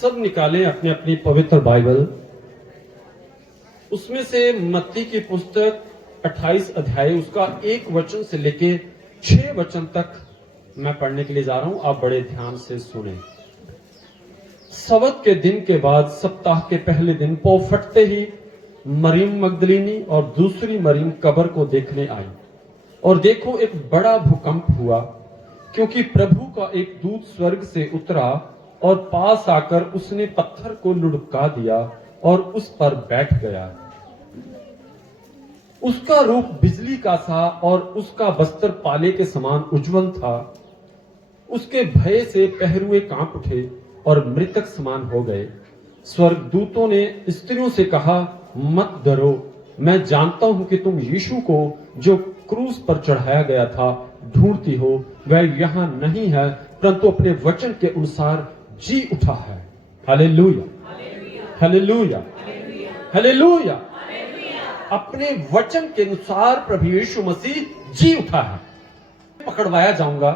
सब निकालें अपनी अपनी पवित्र बाइबल। उसमें से मत्ती की पुस्तक 28 अध्याय उसका 1 वचन से लेके 6 वचन तक मैं पढ़ने के लिए जा रहा हूं। आप बड़े ध्यान से सुने। सब्त के दिन के बाद सप्ताह के पहले दिन पौ फटते ही मरियम मगदलीनी और दूसरी मरियम कब्र को देखने आई, और देखो एक बड़ा भूकंप हुआ, क्योंकि प्रभु का एक दूत स्वर्ग से उतरा और पास आकर उसने पत्थर को लुढ़का दिया और उस पर बैठ गया। उसका रूप बिजली का सा और उसका वस्त्र पाले के समान उज्जवल था। उसके भय से पहरुए कांप उठे और मृतक समान हो गए। स्वर्गदूतों ने स्त्रियों से कहा, मत डरो, मैं जानता हूं कि तुम यीशु को जो क्रूस पर चढ़ाया गया था ढूंढती हो। वह यहां नहीं है, परंतु अपने वचन के अनुसार जी उठा है। Hallelujah, hallelujah, hallelujah. अपने वचन के अनुसार प्रभु यीशु मसीह जी उठा है। पकड़वाया जाऊंगा,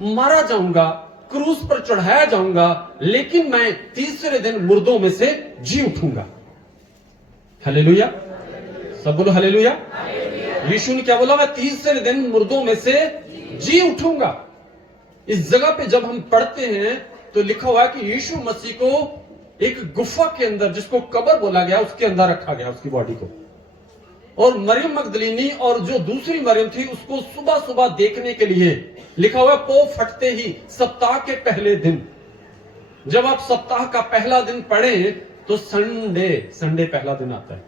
मारा जाऊंगा, क्रूस पर चढ़ाया जाऊंगा, लेकिन मैं तीसरे दिन मुर्दों में से जी उठूंगा। हालेलुया, सब बोलो हालेलुया। यीशु ने क्या बोला? मैं तीसरे दिन मुर्दों में से जी उठूंगा। इस जगह पे जब हम पढ़ते हैं तो लिखा हुआ है कि यीशु मसीह को एक गुफा के अंदर, जिसको कब्र बोला गया, उसके अंदर रखा गया, उसकी बॉडी को। और मरियम मगदलीनी और जो दूसरी मरियम थी उसको सुबह सुबह देखने के लिए लिखा हुआ पौ फटते ही सप्ताह के पहले दिन। जब आप सप्ताह का पहला दिन पढ़ें तो संडे पहला दिन आता है।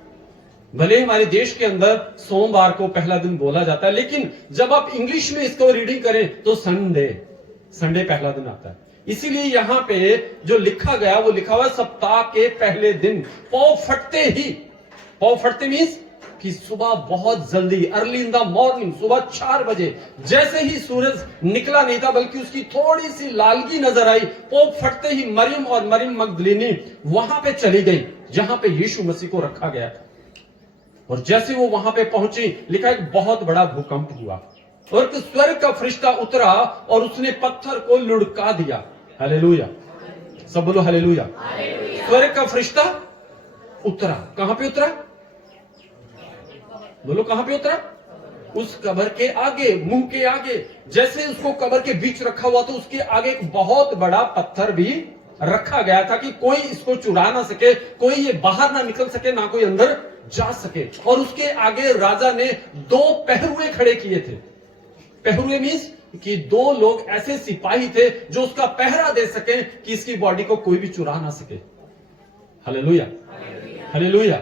भले हमारे देश के अंदर सोमवार को पहला दिन बोला जाता है, लेकिन जब आप इंग्लिश में इसको रीडिंग करें तो संडे पहला दिन आता है। इसीलिए यहां पे जो लिखा गया वो लिखा हुआ सप्ताह के पहले दिन पौ फटते मींस कि सुबह बहुत जल्दी, अर्ली इन द मॉर्निंग, सुबह 4 बजे जैसे ही सूरज निकला नहीं था बल्कि उसकी थोड़ी सी लालगी नजर आई, पौ फटते ही मरियम और मरियम मगदलीनी वहां पे चली गई जहां पे यीशु मसीह को रखा गया था। और जैसे वो वहां पे पहुंची, लिखा एक बहुत बड़ा भूकंप हुआ और स्वर्ग का फरिश्ता उतरा और उसने पत्थर को लुढ़का दिया। हालेलुया, सब बोलो हालेलुया। स्वर्ग का फरिश्ता उतरा। कहां पे उतरा? बोलो कहां पे उतरा? उस कब्र के आगे, मुंह के आगे। जैसे उसको कब्र के बीच रखा हुआ तो उसके आगे एक बहुत बड़ा पत्थर भी रखा गया था कि कोई इसको चुरा ना सके, कोई ये बाहर ना निकल सके, ना कोई अंदर जा सके। और उसके आगे राजा ने 2 पहरुए खड़े किए थे। पहरुए मींस कि 2 लोग ऐसे सिपाही थे जो उसका पहरा दे सके कि इसकी बॉडी को कोई भी चुरा ना सके। Hallelujah, hallelujah.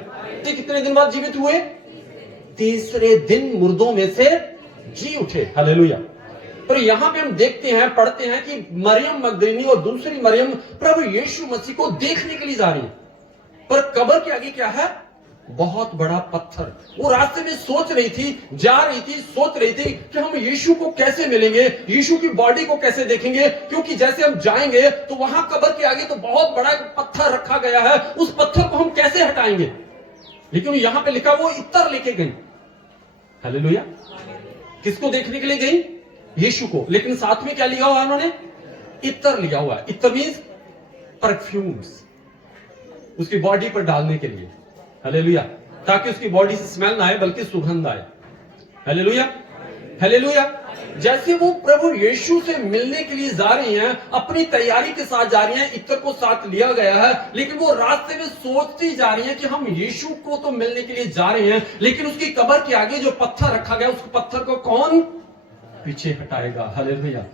कितने दिन बाद जीवित हुए? तीसरे दिन मुर्दों में से जी उठे। हालेलुया। पर यहां पे हम देखते हैं, पढ़ते हैं कि मरियम मगदलीनी और दूसरी मरियम प्रभु यीशु मसीह को देखने के लिए जा रही है, पर कब्र के आगे क्या है? बहुत बड़ा पत्थर। वो रास्ते में सोच रही थी, जा रही थी, सोच रही थी कि हम यीशु को कैसे मिलेंगे, यीशु की बॉडी को कैसे देखेंगे, क्योंकि जैसे हम जाएंगे तो वहां कब्र के आगे तो बहुत बड़ा एक पत्थर रखा गया है, उस पत्थर को हम कैसे हटाएंगे। लेकिन यहां पे लिखा वो इत्र लेके गई। हालेलुया। किसको देखने के लिए गई? यीशु को। लेकिन साथ में क्या लिया हुआ उन्होंने? इत्र लिया हुआ है। इत्र मींस परफ्यूम्स, उसकी बॉडी पर डालने के लिए। हालेलुया। ताकि उसकी बॉडी से स्मेल ना आए बल्कि सुगंध आए। Hallelujah, hallelujah. जैसे वो प्रभु यीशु से मिलने के लिए जा रही हैं, अपनी तैयारी के साथ जा रही हैं, इत्र को साथ लिया गया है, लेकिन वो रास्ते में सोचती जा रही हैं कि हम यीशु को तो मिलने के लिए जा रहे हैं, लेकिन उसकी कब्र के आगे जो पत्थर रखा गया उस पत्थर को कौन पीछे हटाएगा। हालेलुया।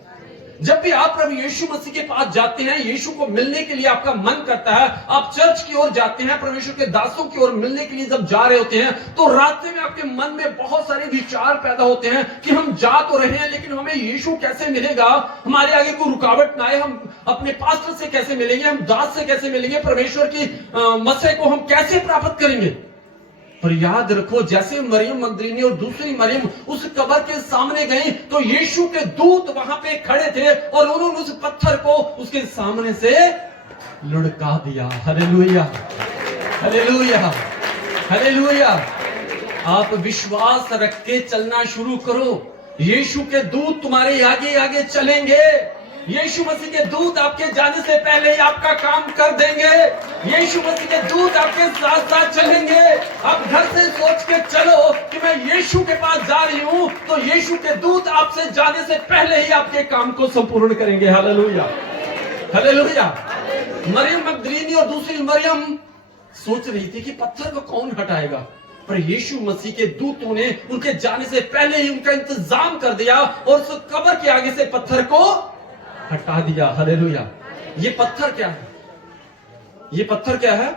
जब भी आप प्रभु यीशु मसीह के पास जाते हैं, यीशु को मिलने के लिए आपका मन करता है, आप चर्च की ओर जाते हैं, परमेश्वर के दासों की ओर मिलने के लिए जब जा रहे होते हैं तो रास्ते में आपके मन में बहुत सारे विचार पैदा होते हैं कि हम जा तो रहे हैं, लेकिन हमें यीशु कैसे मिलेगा, हमारे आगे कोई रुकावट ना आए, हम अपने पास्टर से कैसे मिलेंगे, हम दास से कैसे मिलेंगे, परमेश्वर की मसीह को हम कैसे प्राप्त करेंगे। पर याद रखो, जैसे मरियम मगदलीनी और दूसरी मरियम उस कब्र के सामने गई तो यीशु के दूत वहां पे खड़े थे और उन्होंने उस पत्थर को उसके सामने से लुढ़का दिया। Hallelujah, hallelujah, hallelujah. आप विश्वास रख के चलना शुरू करो। यीशु के दूत तुम्हारे आगे आगे चलेंगे। यीशु मसीह के दूत आपके जाने से पहले ही आपका काम कर देंगे। यीशु मसीह के दूत आपके साथ साथ चलेंगे। आप घर से सोच के चलो कि मैं यीशु के पास जा रही हूं, तो यीशु के दूत आपसे जाने से पहले ही आपके काम को संपूर्ण करेंगे। Hallelujah, hallelujah. मरियम मगदलीनी और दूसरी मरियम सोच रही थी कि पत्थर को कौन हटाएगा, पर यीशु मसीह के दूतों ने उनके जाने से पहले ही उनका इंतजाम कर दिया और उस कब्र के आगे से पत्थर को हटा दिया। हालेलुया। ये पत्थर क्या है? ये पत्थर क्या है?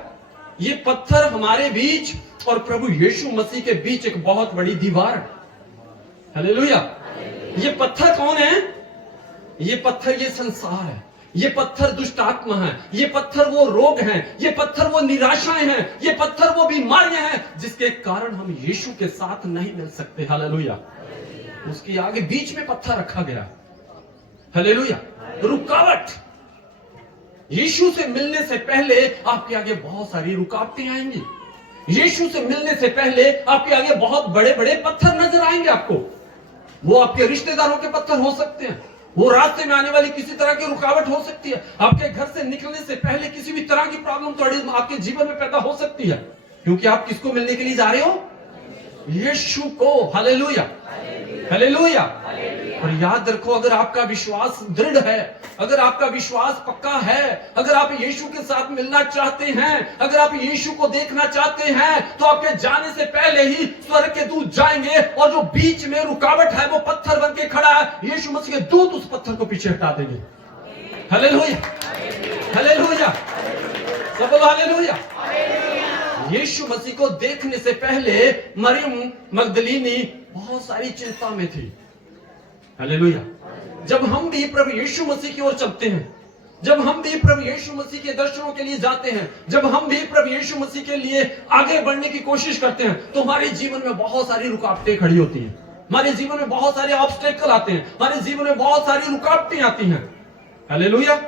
ये पत्थर हमारे बीच और प्रभु यीशु मसीह के बीच एक बहुत बड़ी दीवार है। हालेलुया। ये पत्थर कौन है? ये पत्थर ये संसार है, ये पत्थर दुष्ट आत्मा है, ये पत्थर वो रोग हैं, ये पत्थर वो निराशाएं हैं, ये पत्थर वो बीमारियां हैं जिसके कारण हम यीशु के साथ नहीं मिल सकते। हालेलुया। उसके आगे बीच में पत्थर रखा गया। हालेलुया। रुकावट। यीशु से मिलने से पहले आपके आगे बहुत सारी रुकावटें आएंगी। यीशु से मिलने से पहले आपके आगे बहुत बड़े बड़े पत्थर नजर आएंगे आपको। वो आपके रिश्तेदारों के पत्थर हो सकते हैं, वो रास्ते में आने वाली किसी तरह की रुकावट हो सकती है, आपके घर से निकलने से पहले किसी भी तरह की प्रॉब्लम तो आपके जीवन में पैदा हो सकती है, क्योंकि आप किसको मिलने के लिए जा रहे हो? यीशु को। Hallelujah, hallelujah. और याद रखो, अगर आपका विश्वास दृढ़ है, अगर आपका विश्वास पक्का है, अगर आप यीशु के साथ मिलना चाहते हैं, अगर आप यीशु को देखना चाहते हैं, तो आपके जाने से पहले ही स्वर्ग के दूत जाएंगे और जो बीच में रुकावट है वो पत्थर बन के खड़ा है, यीशु मसीह के दूत उस पत्थर को पीछे हटा देंगे। हालेलुया, हालेलुया, सब बोलो हालेलुया। यीशु मसीह को देखने से पहले मरियम मगदलीनी बहुत सारी चिंता में थी। हालेलुया। जब हम भी प्रभु यीशु मसीह की ओर चलते हैं, जब हम भी प्रभु यीशु मसीह के दर्शनों के लिए जाते हैं, जब हम भी प्रभु यीशु मसीह के लिए आगे बढ़ने की कोशिश करते हैं, तो हमारे जीवन में बहुत सारी रुकावटें खड़ी होती हैं, हमारे जीवन में बहुत सारे ऑब्स्टेकल आते हैं, हमारे जीवन में बहुत सारी रुकावटें आती हैं। Hallelujah,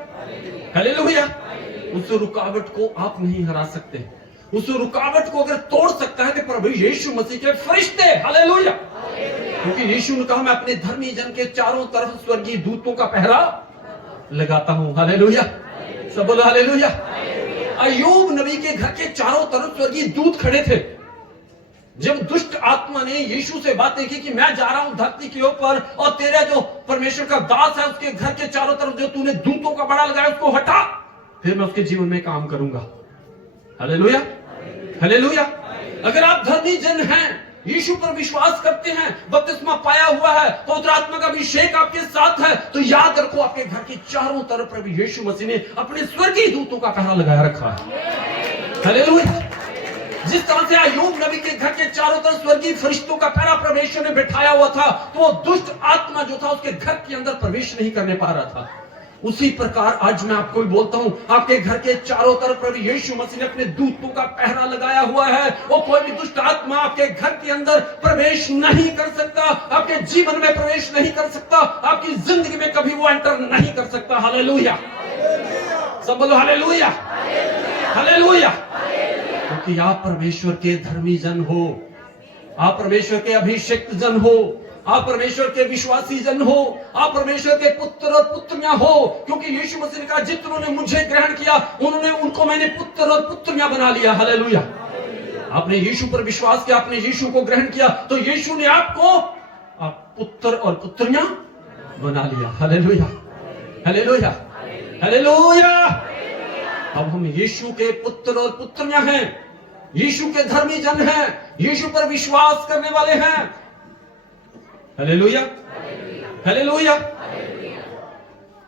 hallelujah. उस रुकावट को आप नहीं हरा सकते। उस रुकावट को अगर तोड़ सकता है तो प्रभु यीशु मसीह के फरिश्ते। हालेलुया। क्योंकि यीशु ने कहा, मैं अपने धर्मी जन के चारों तरफ स्वर्गीय दूतों का पहरा लगाता हूं। हालेलुया, सब बोलो हालेलुया। अय्यूब नबी के घर के चारों तरफ स्वर्गीय दूत खड़े थे। जब दुष्ट आत्मा ने यीशु से बातें की कि मैं जा रहा हूं धरती के ऊपर और तेरा जो परमेश्वर का दास है उसके घर के चारों तरफ जो तूने दूतों का बड़ा लगाया उसको हटा, फिर मैं उसके जीवन में काम करूंगा। Hallelujah, hallelujah. अगर आप धर्मी जन हैं, यीशु पर विश्वास करते हैं, बपतिस्मा पाया हुआ है, पवित्र आत्मा का अभिषेक आपके साथ है, तो याद रखो आपके घर के चारों तरफ प्रभु यीशु मसीह ने अपने स्वर्गीय दूतों का पहरा लगाया रखा है। हालेलुया। जिस तरह से अय्यूब नबी के घर के चारों तरफ स्वर्गीय फरिश्तों का पहरा परमेश्वर ने बिठाया हुआ था, तो वो दुष्ट आत्मा जो था उसके घर के अंदर प्रवेश नहीं करने पा रहा था। उसी प्रकार आज मैं आपको बोलता हूं, आपके घर के चारों तरफ प्रभु यीशु मसीह ने अपने दूतों का पहरा लगाया हुआ है। वो कोई भी दुष्ट आत्मा आपके घर के अंदर प्रवेश नहीं कर सकता, आपके जीवन में प्रवेश नहीं कर सकता, आपकी जिंदगी में कभी वो एंटर नहीं कर सकता। हालेलुया, सब बोलो हालेलुया, हालेलुया। क्योंकि आप परमेश्वर के धर्मी जन हो, आप परमेश्वर के अभिषिक्त जन हो, आप परमेश्वर के विश्वासी जन हो, आप परमेश्वर के पुत्र और पुत्रियां हो। क्योंकि यीशु मसीह ने कहा, जितनों ने मुझे ग्रहण किया उनको मैंने पुत्र और पुत्रियां बना लिया। हालेलुया। आपने यीशु पर विश्वास किया, आपने यीशु को ग्रहण किया, तो यीशु ने आपको आप पुत्र और पुत्रियां बना लिया। Hallelujah, hallelujah, hallelujah. अब हम यीशु के पुत्र और पुत्रियां हैं, यीशु के धर्मी जन हैं, यीशु पर विश्वास करने वाले हैं। Hallelujah, hallelujah.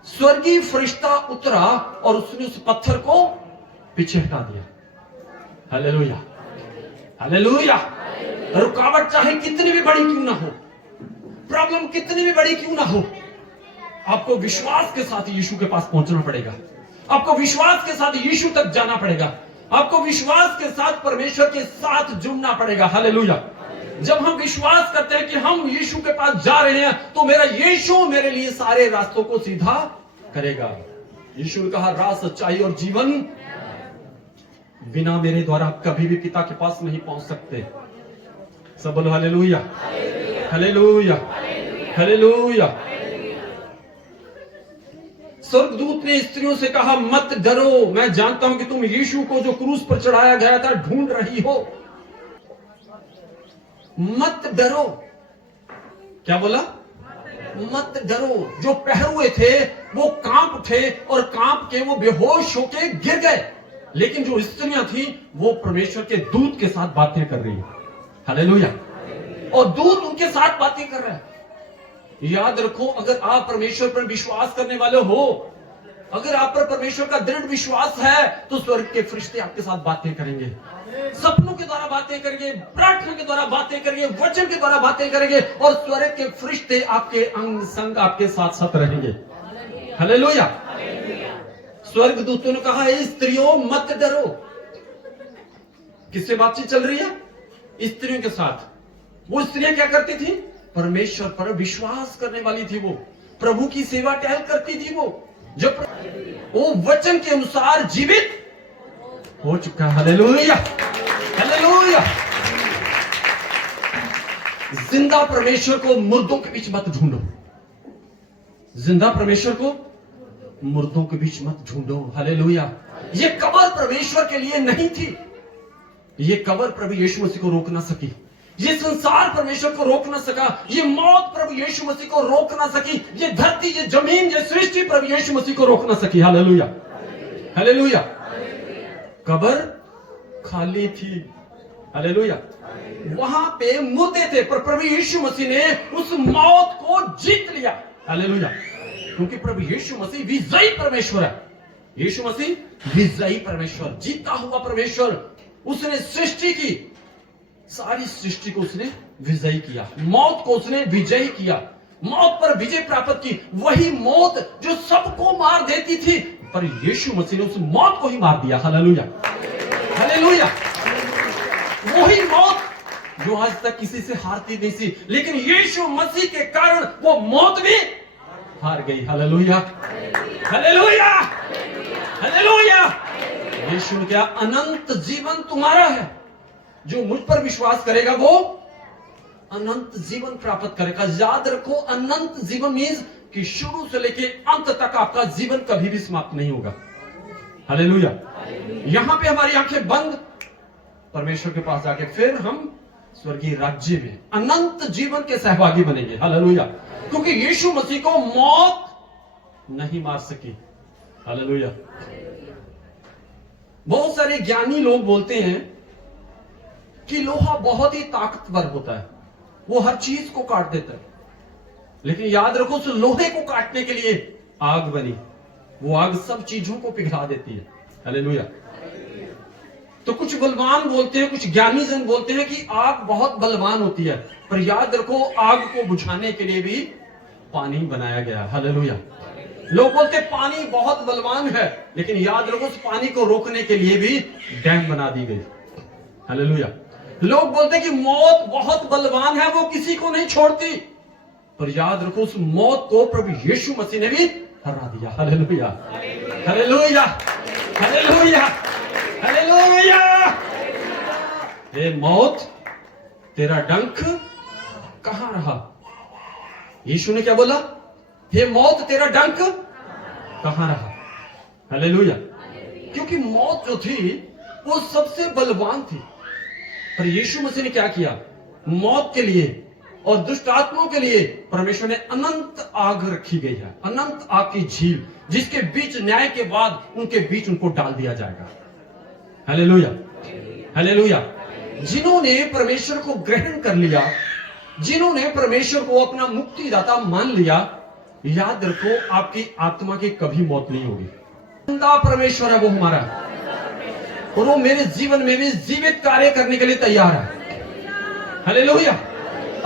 स्वर्गीय फरिश्ता उतरा और उसने उस पत्थर को पीछे हटा दिया। Hallelujah, hallelujah. रुकावट चाहे कितनी भी बड़ी क्यों ना हो, प्रॉब्लम कितनी भी बड़ी क्यों ना हो, आपको विश्वास के साथ यीशु के पास पहुंचना पड़ेगा, आपको विश्वास के साथ यीशु तक जाना पड़ेगा, आपको विश्वास के साथ परमेश्वर के साथ जुड़ना पड़ेगा। हालेलुया। जब हम विश्वास करते हैं कि हम यीशु के पास जा रहे हैं, तो मेरा यीशु मेरे लिए सारे रास्तों को सीधा करेगा। यीशु ने कहा, राह सच्चाई और जीवन, बिना मेरे द्वारा कभी भी पिता के पास नहीं पहुंच सकते। सब बोलो हालेलुया, हालेलुया, हालेलुया। स्वर्गदूत ने स्त्रियों से कहा, मत डरो, मैं जानता हूं कि तुम यीशु को जो क्रूस पर चढ़ाया गया था ढूंढ रही हो। मत डरो। क्या बोला? मत डरो। जो पहरुए थे वो कांप उठे और कांप के वो बेहोश होके गिर गए, लेकिन जो स्त्रियां थी वो परमेश्वर के दूत के साथ बातें कर रही है। हालेलुया। और दूत उनके साथ बातें कर रहा है। याद रखो, अगर आप परमेश्वर पर विश्वास करने वाले हो, अगर आप पर परमेश्वर का दृढ़ विश्वास है, तो स्वर्ग के फरिश्ते आपके साथ बातें करेंगे, सपनों के द्वारा बातें करेंगे, प्रार्थना के द्वारा बातें करेंगे, वचन के द्वारा बातें करेंगे, और स्वर्ग के फरिश्ते आपके अंग संग आपके साथ साथ रहेंगे। हालेलुया। स्वर्गदूतों ने कहा, स्त्रियों मत डरो। किससे बातचीत चल रही है? स्त्रियों के साथ। वो स्त्रियां क्या करती थी? परमेश्वर पर विश्वास करने वाली थी। वो प्रभु की सेवा टहल करती थी। वो वचन के अनुसार जीवित हो चुका है। Hallelujah, hallelujah. जिंदा परमेश्वर को मुर्दों के बीच मत ढूंढो। जिंदा परमेश्वर को मुर्दों के बीच मत ढूंढो। हालेलुया। ये कब्र परमेश्वर के लिए नहीं थी। ये कब्र प्रभु यीशु मसीह को रोक ना सकी। ये संसार परमेश्वर को रोक ना सका। ये मौत प्रभु यीशु मसीह को रोक ना सकी। ये धरती, ये जमीन, ये सृष्टि प्रभु यीशु मसीह को रोक ना सकी। Hallelujah, hallelujah. कब्र खाली थी। हालेलुया। वहां पे मुर्दे थे, पर प्रभु यीशु मसीह ने उस मौत को जीत लिया। हालेलुया। क्योंकि प्रभु यीशु मसीह विजयी परमेश्वर है। यीशु मसीह विजयी परमेश्वर, जीता हुआ परमेश्वर। उसने सृष्टि की, सारी सृष्टि को उसने विजयी किया। मौत को उसने विजयी किया, मौत पर विजय प्राप्त की। वही मौत जो सबको मार देती थी, पर यीशु मसीह ने उस मौत को ही मार दिया। Hallelujah, hallelujah. वही मौत जो आज तक किसी से हारती नहीं थी, लेकिन यीशु मसीह के कारण वो मौत भी हार गई। Hallelujah, hallelujah, hallelujah. यीशु ने क्या? अनंत जीवन तुम्हारा है। जो मुझ पर विश्वास करेगा वो अनंत जीवन प्राप्त करेगा। याद रखो, अनंत जीवन मीन्स कि शुरू से लेके अंत तक आपका जीवन कभी भी समाप्त नहीं होगा। हालेलुया। यहां पे हमारी आंखें बंद, परमेश्वर के पास जाके फिर हम स्वर्गीय राज्य में अनंत जीवन के सहभागी बनेंगे। हालेलुया। क्योंकि यीशु मसीह को मौत नहीं मार सकी। हालेलुया। बहुत सारे ज्ञानी लोग बोलते हैं कि लोहा बहुत ही ताकतवर होता है, वो हर चीज को काट देता है। लेकिन याद रखो, उस लोहे को काटने के लिए आग बनी। वो आग सब चीजों को पिघला देती है। हालेलुया। तो कुछ बलवान बोलते हैं, कुछ ज्ञानी जन बोलते हैं कि आग बहुत बलवान होती है, पर याद रखो, आग को बुझाने के लिए भी पानी बनाया गया। हालेलुया। लोग बोलते पानी बहुत बलवान है, लेकिन याद रखो, उस पानी को रोकने के लिए भी डैम बना दी गई। हालेलुया। लोग बोलते कि मौत बहुत बलवान है, वो किसी को नहीं छोड़ती, पर याद रखो, उस मौत को प्रभु यीशु मसीह ने भी हरा दिया। Hallelujah, hallelujah, hallelujah, hallelujah. हे मौत, तेरा डंक कहां रहा? यीशु ने क्या बोला? हे मौत, तेरा डंक कहां रहा? हालेलुया। क्योंकि मौत जो थी वो सबसे बलवान थी, पर यीशु मसीह ने क्या किया? मौत के लिए और दुष्ट आत्माओं के लिए परमेश्वर ने अनंत आग रखी गई है, अनंत आग की झील, जिसके बीच न्याय के बाद उनके बीच उनको डाल दिया जाएगा। Hallelujah, hallelujah. जिन्होंने परमेश्वर को ग्रहण कर लिया, जिन्होंने परमेश्वर को अपना मुक्तिदाता मान लिया, याद रखो, आपकी आत्मा की कभी मौत नहीं होगी। जिंदा परमेश्वर है वो हमारा, और वो मेरे जीवन में भी जीवित कार्य करने के लिए तैयार है। हालेलुया।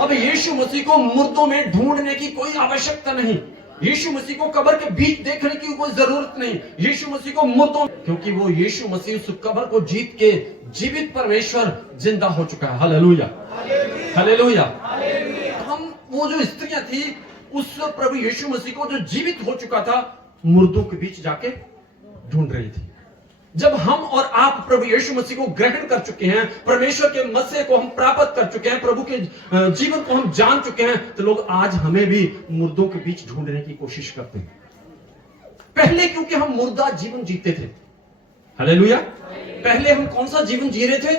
अब यीशु मसीह को मुर्दों में ढूंढने की कोई आवश्यकता नहीं, यीशु मसीह को कब्र के बीच देखने की कोई जरूरत नहीं। यीशु मसीह को मुर्दों, क्योंकि वो यीशु मसीह उस कब्र को जीत के जीवित परमेश्वर जिंदा हो चुका है। Hallelujah, hallelujah. हम, वो जो स्त्रियां थी, उस प्रभु यीशु मसीह को जो जीवित हो चुका था, मुर्दों के बीच जाके ढूंढ रही थी। जब हम और आप प्रभु यीशु मसीह को ग्रहण कर चुके हैं, परमेश्वर के मसीह को हम प्राप्त कर चुके हैं, प्रभु के जीवन को हम जान चुके हैं, तो लोग आज हमें भी मुर्दों के बीच ढूंढने की कोशिश करते हैं। पहले क्योंकि हम मुर्दा जीवन जीते थे। हालेलुया। पहले हम कौन सा जीवन जी रहे थे?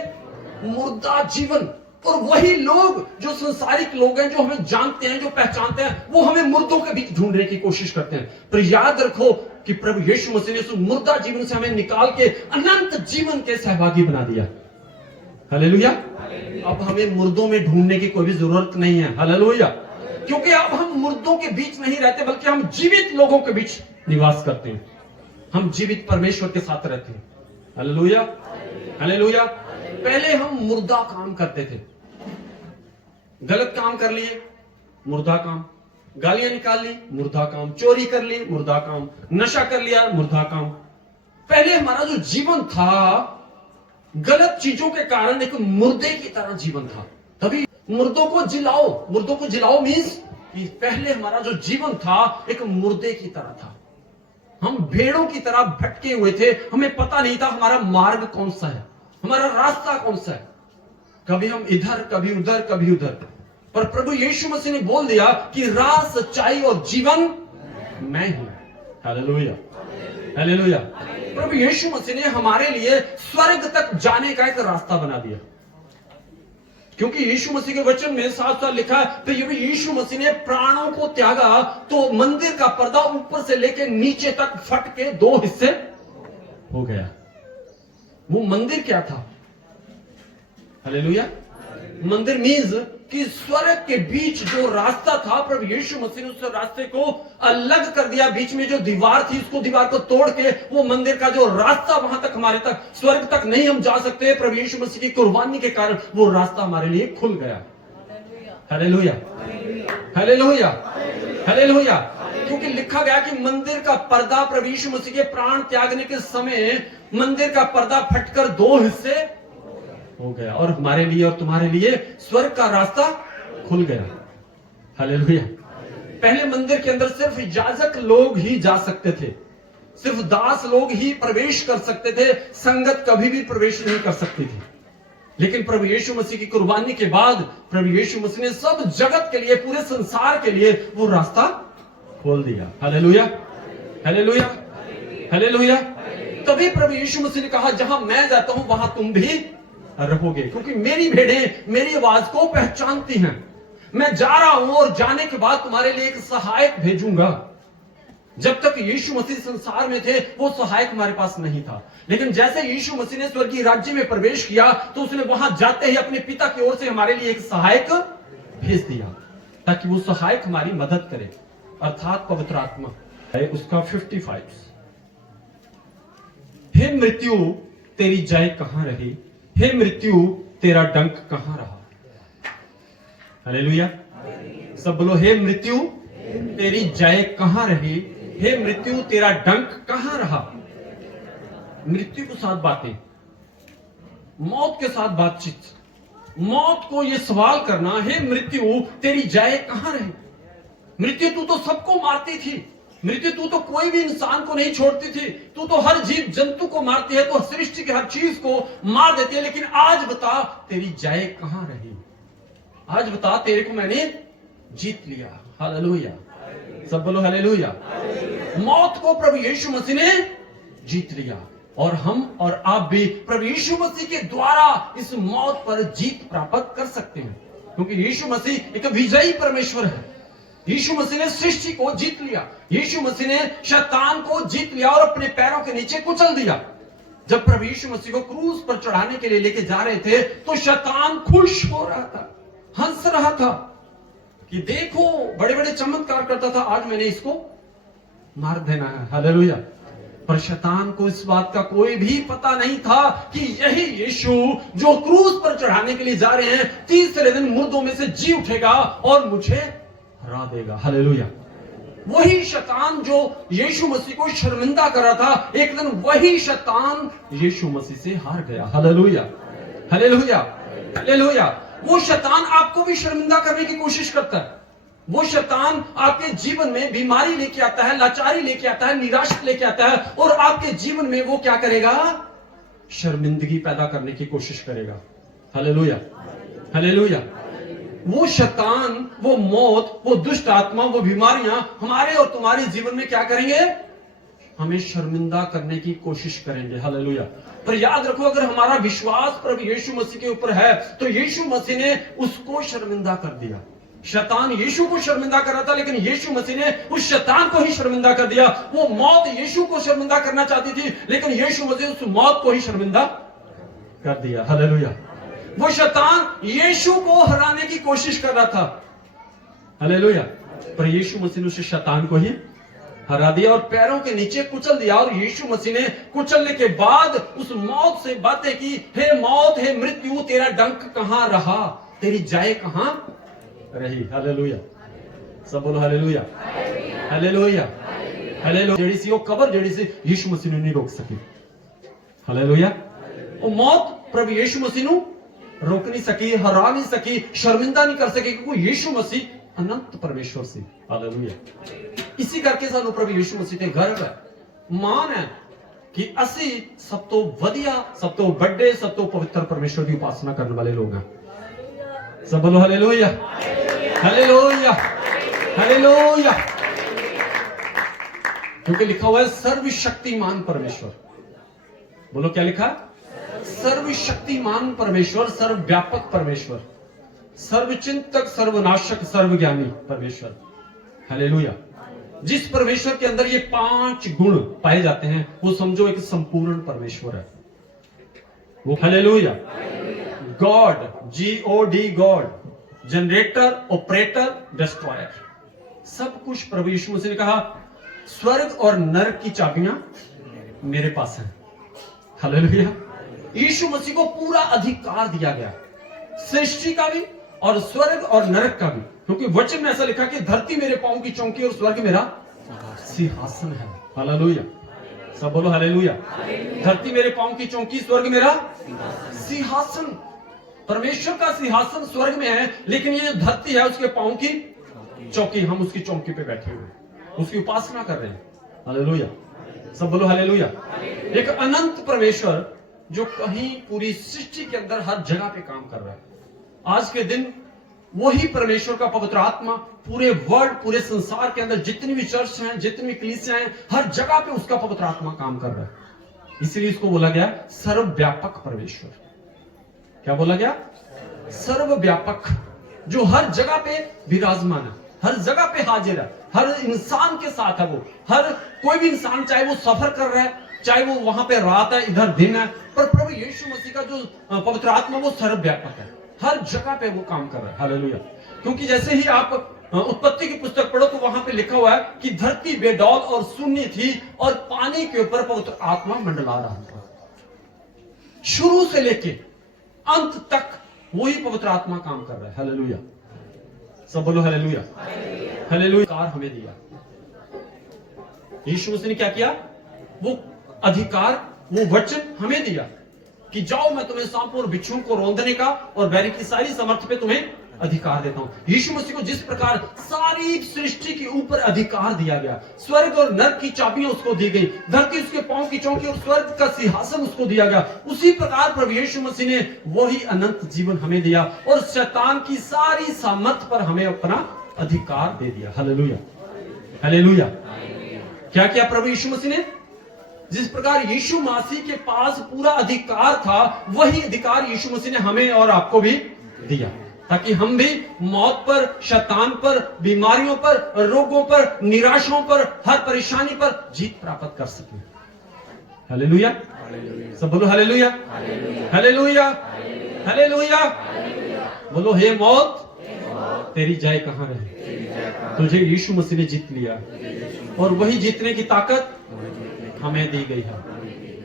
मुर्दा जीवन। और वही लोग जो संसारिक लोग हैं, जो हमें जानते हैं, जो पहचानते हैं, वो हमें मुर्दों के बीच ढूंढने की कोशिश करते हैं। पर याद रखो कि प्रभु यीशु मसीह ने उस मुर्दा जीवन से हमें निकाल के अनंत जीवन के सहभागी बना दिया। हालेलुया। अब हमें मुर्दों में ढूंढने की कोई भी जरूरत नहीं है। हालेलुया। क्योंकि अब हम मुर्दों के बीच नहीं रहते, बल्कि हम जीवित लोगों के बीच निवास करते हैं। हम जीवित परमेश्वर के साथ रहते हैं। हालेलुया। हालेलुया। पहले हम मुर्दा काम करते थे, गलत काम कर लिए, मुर्दा काम, गालियां निकाल ली, मुर्दा काम, चोरी कर ली, मुर्दा काम, नशा कर लिया, मुर्दा काम। पहले हमारा जो जीवन था गलत चीजों के कारण एक मुर्दे की तरह जीवन था। तभी मुर्दों को जिलाओ, मुर्दों को जिलाओ मीन्स कि पहले हमारा जो जीवन था एक मुर्दे की तरह था। हम भेड़ों की तरह भटके हुए थे, हमें पता नहीं था हमारा मार्ग कौन सा है, हमारा रास्ता कौन सा है। कभी हम इधर, कभी उधर, कभी उधर। पर प्रभु यीशु मसीह ने बोल दिया कि राह, सच्चाई और जीवन मैं हूं। हालेलुया। हालेलुया। प्रभु यीशु मसीह ने हमारे लिए स्वर्ग तक जाने का एक रास्ता बना दिया। क्योंकि यीशु मसीह के वचन में साफ साफ लिखा है, तो यीशु मसीह ने प्राणों को त्यागा तो मंदिर का पर्दा ऊपर से लेकर नीचे तक फट के 2 हिस्से हो गया। वो मंदिर क्या था? हालेलुया। मंदिर मीन्स कि स्वर्ग के बीच जो रास्ता था, प्रभु यीशु मसीह ने उस रास्ते को अलग कर दिया। बीच में जो दीवार थी, उसको दीवार को तोड़ के वो मंदिर का जो रास्ता वहां तक, हमारे तक, स्वर्ग तक नहीं हम जा सकते। प्रभु यीशु मसीह की कुर्बानी के कारण वो रास्ता हमारे लिए खुल गया। हालेलुया। हालेलुया। हालेलुया। क्योंकि लिखा गया कि मंदिर का पर्दा, प्रभु यीशु मसीह के प्राण त्यागने के समय मंदिर का पर्दा फटकर 2 हिस्से हो गया और हमारे लिए और तुम्हारे लिए स्वर्ग का रास्ता खुल गया। हालेलुया। पहले मंदिर के अंदर सिर्फ याजक लोग ही जा सकते थे, सिर्फ दास लोग ही प्रवेश कर सकते थे, संगत कभी भी प्रवेश नहीं कर सकती थी। लेकिन प्रभु यीशु मसीह की कुर्बानी के बाद प्रभु यीशु मसीह ने सब जगत के लिए, पूरे संसार के लिए वो रास्ता खोल दिया। हालेलुया। हालेलुया। हालेलुया। तभी प्रभु यीशु मसीह ने कहा, जहां मैं जाता हूं वहां तुम भी रहोगे, क्योंकि मेरी भेड़ें मेरी आवाज को पहचानती हैं। मैं जा रहा हूं और जाने के बाद तुम्हारे लिए एक सहायक भेजूंगा। जब तक यीशु मसीह संसार में थे वो सहायक हमारे पास नहीं था, लेकिन जैसे यीशु मसीह ने स्वर्गीय राज्य में प्रवेश किया तो उसने वहां जाते ही अपने पिता की ओर से हमारे लिए एक सहायक भेज दिया, ताकि वो सहायक हमारी मदद करे, अर्थात पवित्र आत्मा है। उसका 55। हे मृत्यु तेरी जय कहां रही, हे मृत्यु तेरा डंक कहां रहा। हालेलुया। सब बोलो, हे मृत्यु तेरी जय कहां रही, हे मृत्यु तेरा डंक कहां रहा। मृत्यु के साथ बातें, मौत के साथ बातचीत, मौत को यह सवाल करना, हे मृत्यु तेरी जय कहां रही। मृत्यु तू तो सबको मारती थी, मृत्यु तू तो कोई भी इंसान को नहीं छोड़ती थी, तू तो हर जीव जंतु को मारती है, तो सृष्टि की हर चीज को मार देती है, लेकिन आज बता तेरी जय कहां रही। आज बता, तेरे को मैंने जीत लिया। हालेलुया। सब बोलो हालेलुया। मौत को प्रभु यीशु मसीह ने जीत लिया और हम और आप भी प्रभु यीशु मसीह के द्वारा इस मौत पर जीत प्राप्त कर सकते हैं, क्योंकि यीशु मसीह एक विजयी परमेश्वर है। यीशु मसीह ने सृष्टि को जीत लिया, यीशु मसीह ने शैतान को जीत लिया और अपने पैरों के नीचे कुचल दिया। जब प्रभु यीशु मसीह को क्रूस पर चढ़ाने के लिए लेके जा रहे थे तो शैतान खुश हो रहा था, हंस रहा था कि देखो बड़े बड़े चमत्कार करता था, आज मैंने इसको मार देना है। हालेलुया। पर शैतान को इस बात का कोई भी पता नहीं था कि यही यीशु जो क्रूस पर चढ़ाने के लिए जा रहे हैं, तीसरे दिन मुर्दों में से जी उठेगा और मुझे हरा देगा। हालेलुया। वही शैतान जो यीशु मसीह को शर्मिंदा कर रहा था, एक दिन वही शैतान यीशु मसीह से हार गया। हालेलुया। हालेलुया। हालेलुया। वो शैतान आपको भी शर्मिंदा करने की कोशिश करता है। वो शैतान आपके जीवन में बीमारी लेके आता है, लाचारी लेके आता है, निराशा लेके आता है, और आपके जीवन में वो क्या करेगा? शर्मिंदगी पैदा करने की कोशिश करेगा। हालेलुया। हालेलुया। वो शैतान, वो मौत, वो दुष्ट आत्मा, वो बीमारियां हमारे और तुम्हारे जीवन में क्या करेंगे? हमें शर्मिंदा करने की कोशिश करेंगे। हालेलुया। पर याद रखो, अगर हमारा विश्वास प्रभु यीशु मसीह के ऊपर है तो यीशु मसीह ने उसको शर्मिंदा कर दिया। शैतान यीशु को शर्मिंदा कर रहा था, लेकिन यीशु मसीह ने उस शैतान को ही शर्मिंदा कर दिया। वो मौत यीशु को शर्मिंदा करना चाहती थी, लेकिन यीशु मसीह उस मौत को ही शर्मिंदा कर दिया। हालेलुया। वो शैतान यीशु को हराने की कोशिश कर रहा था। हालेलुया। पर यीशु मसीह ने उस शैतान को ही हरा दिया और पैरों के नीचे कुचल दिया। और यीशु मसीह ने कुचलने के बाद उस मौत से बातें की, हे मौत, हे मृत्यु, तेरा डंक कहां रहा, तेरी जय कहां रही। हालेलुया। सब बोलो हालेलुया, हालेलुया, हालेलुया। जेड़ी सी वो कबर जेड़ी सी यीशु मसीह ने नहीं रोक सकी। हालेलुया। वो मौत प्रभु यीशु मसीह नु रोक नहीं सकी, हरा नहीं सकी, शर्मिंदा नहीं कर सकी, क्योंकि यीशु मसीह अनंत परमेश्वर से। हालेलुया। इसी करके सानू प्रभु यीशु मसीह ते गर्व है, मान है कि असी सब तो वधिया, सब तो बड़े, सब तो पवित्र परमेश्वर की उपासना करने वाले लोग हैं। सब बोलो हालेलुया, हालेलुया, हालेलुया। क्योंकि लिखा हुआ है सर्वशक्तिमान परमेश्वर। बोलो क्या लिखा? सर्वशक्तिमान परमेश्वर, सर्वव्यापक परमेश्वर, सर्वचिंतक, सर्वनाशक, सर्वज्ञानी परमेश्वर। हालेलुया। जिस परमेश्वर के अंदर ये 5 गुण पाए जाते हैं, वो समझो एक संपूर्ण परमेश्वर है वो। Hallelujah. God, GOD, God, generator, operator, destroyer, सब कुछ प्रभु यीशु मसीह ने कहा स्वर्ग और नरक की चाबियां मेरे पास हैं। हालेलुया। यीशु मसीह को पूरा अधिकार दिया गया, सृष्टि का भी और स्वर्ग और नरक का भी। क्योंकि वचन में ऐसा लिखा कि धरती मेरे पांव की चौकी और स्वर्ग मेरा सिंहासन है। हालेलुया। सब बोलो हालेलुया। धरती मेरे पांव की चौकी, स्वर्ग मेरा सिंहासन। परमेश्वर का सिंहासन स्वर्ग में है, लेकिन ये धरती है उसके पांव की चौकी, हम उसकी चौकी पे बैठे हुए उसकी उपासना कर रहे हैं। हालेलुया। सब बोलो हालेलुया। एक अनंत परमेश्वर जो कहीं पूरी सृष्टि के अंदर हर जगह पे काम कर रहा है। आज के दिन वही परमेश्वर का पवित्र आत्मा पूरे वर्ल्ड, पूरे संसार के अंदर जितनी भी चर्च हैं, जितनी भी कलीसियां हैं, हर जगह पे उसका पवित्र आत्मा काम कर रहा है। इसीलिए इसको बोला गया सर्वव्यापक परमेश्वर। क्या बोला गया? सर्वव्यापक, जो हर जगह पे विराजमान है, हर जगह पे हाजिर है, हर इंसान के साथ है वो। हर कोई भी इंसान, चाहे वो सफर कर रहा है, चाहे वो वहां पे रात है, इधर दिन है, पर प्रभु यीशु मसीह का जो पवित्र आत्मा वो सर्वव्यापक है, हर जगह पे वो काम कर रहा है। हालेलुया। क्योंकि जैसे ही आप उत्पत्ति की पुस्तक पढ़ो तो वहां पे लिखा हुआ है कि धरती बेडौल और शून्य थी और पानी के ऊपर पवित्र आत्मा मंडला रहा था। शुरू से लेके अंत तक वही पवित्र आत्मा काम कर रहा है। हालेलुया। सब बोलो हालेलुया, हालेलुया। अधिकार हमें दिया। यीशु मसीह ने क्या किया? वो अधिकार, वो वचन हमें दिया कि जाओ, मैं तुम्हें सांपों और बिच्छुओं को रौंदने का और बैरी की सारी समर्थ पे तुम्हें अधिकार देता हूं। यीशु मसीह को जिस प्रकार सारी सृष्टि के ऊपर अधिकार दिया गया, स्वर्ग और नरक की चाबियां उसको दी गई, धरती उसके पांव की चौकी और स्वर्ग का सिंहासन उसको दिया गया, उसी प्रकार प्रभु यीशु मसीह ने वही अनंत जीवन हमें दिया और शैतान की सारी सामर्थ पर हमें अपना अधिकार दे दिया। Hallelujah, hallelujah. क्या किया प्रभु यीशु मसीह ने? जिस प्रकार यीशु मसीह के पास पूरा अधिकार था, वही अधिकार यीशु मसीह ने हमें और आपको भी दिया, ताकि हम भी मौत पर, शैतान पर, बीमारियों पर, रोगों पर, निराशाओं पर, हर परेशानी पर जीत प्राप्त कर सकें। हालेलुया। सब बोलो हालेलुया, हालेलुया, हालेलुया। बोलो हे मौत, तेरी जय कहां रही? तुझे यीशु मसीह ने जीत लिया और वही जीतने की ताकत हमें दी गई है।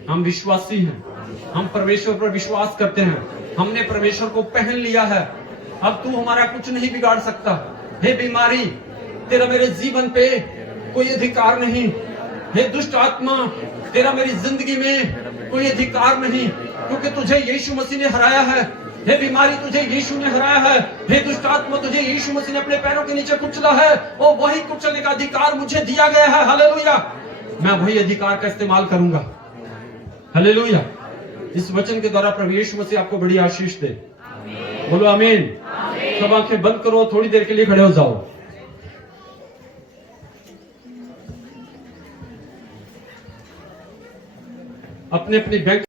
हम विश्वासी हैं, हम परमेश्वर पर विश्वास करते हैं, हमने परमेश्वर को पहन लिया है। अब तू हमारा कुछ नहीं बिगाड़ सकता। हे बीमारी, तेरा मेरे जीवन पे कोई अधिकार नहीं। हे दुष्ट आत्मा, तेरा मेरी जिंदगी में कोई अधिकार नहीं, क्योंकि तुझे यीशु मसीह ने हराया है। हे बीमारी, तुझे यीशु ने हराया है। हे दुष्ट आत्मा, तुझे यीशु मसीह ने अपने पैरों के नीचे कुचला है और वही कुचलने का अधिकार मुझे दिया गया है। हालेलुया। मैं वही अधिकार का इस्तेमाल करूंगा। हालेलुया। इस वचन के द्वारा प्रभु यीशु मसीह आपको बड़ी आशीष दे। बोलो आमीन। सब आंखें बंद करो, थोड़ी देर के लिए खड़े हो जाओ। अपने अपनी बैंक